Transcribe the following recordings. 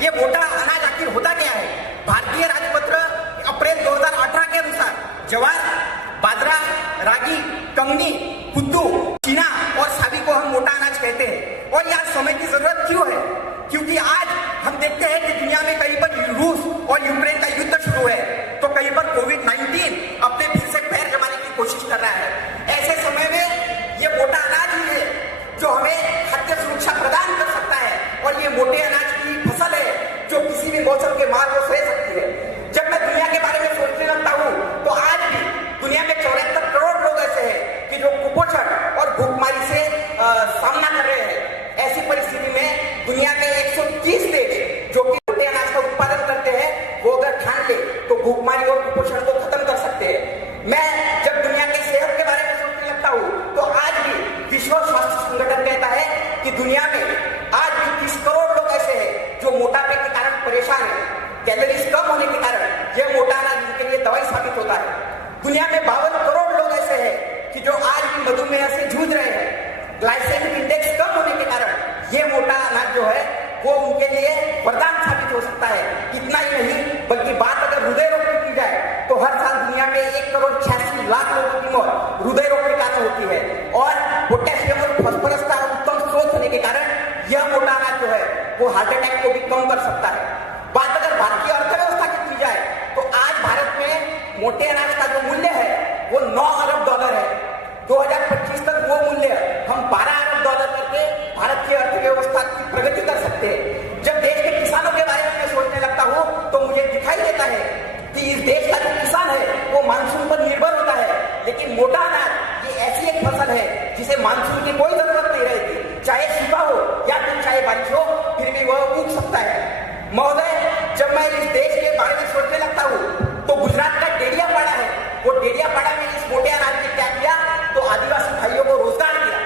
ये मोटा अनाज आखिर होता क्या है? भारतीय राजपत्र अप्रैल 2018 के अनुसार ज्वार, बाजरा, रागी, कंगनी, कुद्दू, चीना और साबी को हम मोटा अनाज कहते हैं। और यह समय की जरूरत क्यों है? क्योंकि आज हम देखते हैं कि दुनिया में कहीं पर रूस और यूक्रेन का युद्ध शुरू है, तो कहीं पर कोविड-19 अपने फिर से पैर जमाने की कोशिश कर रहा है। ऐसे समय में ये मोटा अनाज ही है जो हमें खाद्य सुरक्षा प्रदान कर सकता है, और ये मोटे अनाज की फसल है जो किसी भी मौसम के मार को सह सकती है। जब मैं दुनिया के बारे में सोचने लगता हूँ तो आज भी दुनिया में 74 करोड़ लोग ऐसे हैं कि जो कुपोषण और भूखमरी से सामना कर रहे हैं। ऐसी परिस्थिति में दुनिया के 130 देश जो कि मोटे अनाज का उत्पादन करते हैं, वो अगर ठान ले तो भूखमरी और कुपोषण को खत्म कर सकते हैं। मैं जब दुनिया की सेहत के बारे में सोचने लगता हूँ तो आज भी विश्व स्वास्थ्य संगठन कहता है कि दुनिया में आज भी 30 करोड़ लोग ऐसे हैं जो मोटापे के कारण परेशान है। कैलोरीज कम होने के कारण यह मोटा अनाज उनके लिए दवाई साबित होता है। दुनिया में 52 करोड़ लोग ऐसे हैं कि जो आज भी मधुमेह से जूझ रहे हैं। ग्लाइसेमिक इंडेक्स कम होने के कारण यह मोटा अनाज जो है वो उनके लिए वरदान साबित हो सकता है। इतना ही नहीं, बल्कि बात अगर हृदय रोग की जाए तो हर साल दुनिया में 1 करोड़ 86 लाख लोगों की मौत हृदय रोग के कारण होती है। और पोटेशियम और फास्फोरस का उत्तम स्रोत होने के कारण यह मोटा अनाज जो है वो हार्ट अटैक को भी कम कर सकता है। बात अगर भारतीय अर्थव्यवस्था की जाए तो आज भारत में मोटे अनाज का जो मूल्य है वो 9 अरब डॉलर है। 2025 तक वो मूल्य हम 12 अरब डॉलर करके भारत की अर्थव्यवस्था की प्रगति कर सकते हैं। जब देश के किसानों के बारे में मैं सोचने लगता हूँ तो मुझे दिखाई देता है कि इस देश का जो किसान है वो मानसून पर निर्भर होता है, लेकिन मोटा अनाज ये ऐसी एक फसल है जिसे मानसून की कोई जरूरत नहीं रहती। चाहे सूखा हो या फिर चाहे बारिश हो, फिर भी वह उग सकता है। महोदय, जब मैं इस देश के बारे में सोचने लगता हूँ तो गुजरात का डेडियापाड़ा है, वो डेडियापाड़ा में इस मोटे अनाज ने क्या किया तो आदिवासी भाइयों को रोजगार दिया।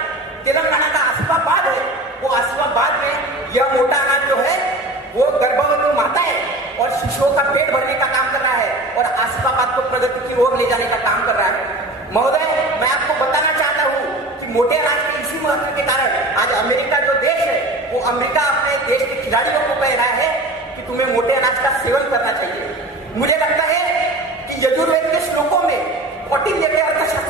तेलंगाना का आसिफाबाद है, वो आसिफाबाद में यह मोटा अनाज जो है वो गर्भवती माताएं और शिशुओं का पेट भरने का काम कर रहा है और आसिफाबाद को प्रगति की ओर ले जाने का काम कर रहा है। महोदय, मैं आपको बताना चाहता हूँ कि मोटे अनाज के इसी महत्व के कारण आज अमेरिका जो देश है वो अमेरिका अपने देश के खिलाड़ियों को कह रहा है कि तुम्हें मोटे अनाज का सेवन करना चाहिए। मुझे लगता है कि यजुर्वेद के श्लोकों में कौटिल्य के अर्थशास्त्र